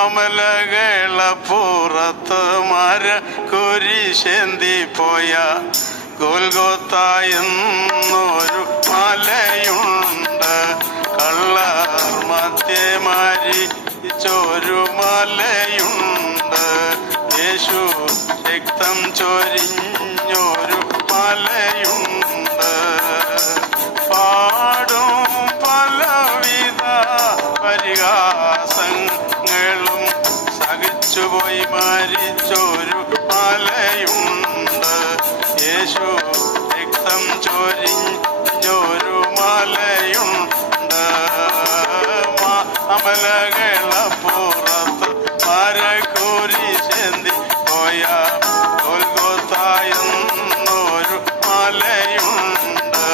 മാമലകളപ്പുറത്ത് കുരിശേന്തി പോയ ഗോൽഗോത്ത എന്നൊരു മലയുണ്ട്. കള്ളർ മധ്യേ മരിച്ചൊരു മലയുണ്ട്. യേശു രക്തം ചൊരിഞ്ഞൊരു മലയുണ്ട്. പാടും പലവിധ പരിഹാസങ്ങളും സഹിച്ചുപോയി മരിച്ചൊരു മലയുണ്ട്. യേശു രക്തം ചൊരിഞ്ഞൊരു മലയുണ്ട്. മാമലകളപ്പുറത്ത് കുരിശേന്തി പോയ ഗോൽഗോത്ത എന്നൊരു മലയുണ്ട്.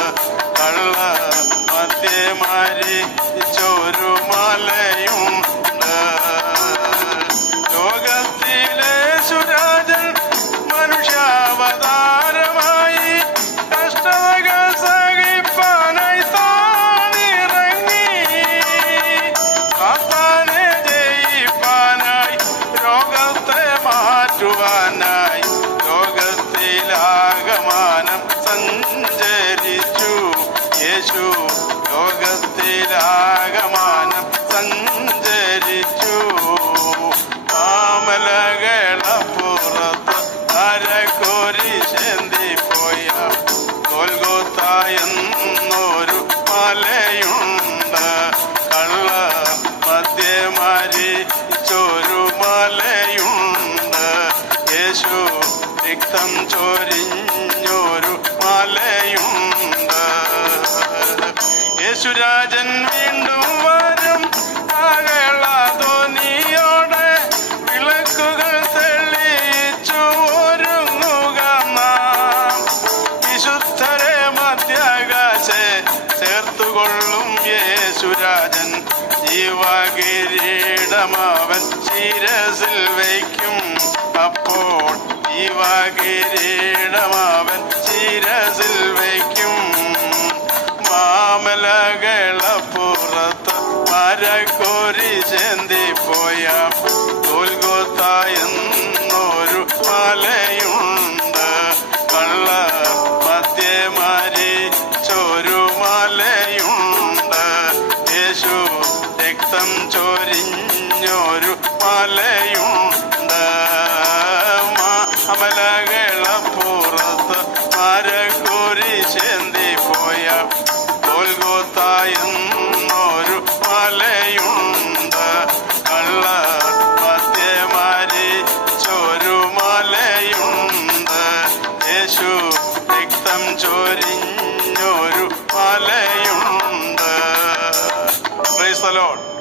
കള്ള മധ്യേ മരിച്ചൊരു മലയുണ്ട്. ലോകത്തിലെ സുരാജൻ മനുഷ്യാവതാരമായി കഷ്ടതകൾ സഹിപ്പാനായി താനിറങ്ങി. സാത്താനെ ജയിപ്പാനായി രോഗത്തെ മാറ്റുവാനായി ലോകത്തിലാകമാനം സഞ്ചരിച്ചു. യേശു ലോകത്തിലാകമാനം സഞ്ചരിച്ചു. മാമലകളപ്പുറത്ത് കുരിശേന്തി പോയ ഗോൽഗോത്ത എന്നൊരു മലയുണ്ട്. കള്ള മധ്യേ മരിച്ചൊരു മലയുണ്ട്. യേശു രക്തം ചൊരിഞ്ഞൊരു മലയുണ്ട്. യേശുരാജൻ വീണ്ടും വരും ധ്വനിയോടെ വിളക്കുകൾ തെളിയിച്ചു ഒരുങ്ങുക നാം. വിശുദ്ധരെ മധ്യാകാശെ ചേർത്തുകൊള്ളും യേശുരാജൻ. ജീവകിരീടമവൻ ശിരസിൽ വയ്ക്കും. അപ്പോൾ ജീവകിരീടമവൻ ശിരസിൽ വയ്ക്കും. മാമലകളപ്പുറത്ത് കുരിശേന്തി പോയ ഗോൽഗോത്ത എന്നൊരു മലയുണ്ട്. കള്ള മധ്യേ മരിച്ചൊരു മലയുണ്ട്. യേശു രക്തം ചൊരിഞ്ഞൊരു മലയുണ്ട്. മാമലകളപ്പുറത്ത് കുരിശേന്തി പോയ ഗോൽഗോത്ത എന്നൊരു മലയുണ്ട്. കള്ള മധ്യേ മരിച്ചൊരു മലയുണ്ട്. യേശു രക്തം ചൊരിഞ്ഞൊരു മലയുണ്ട്. Praise the Lord.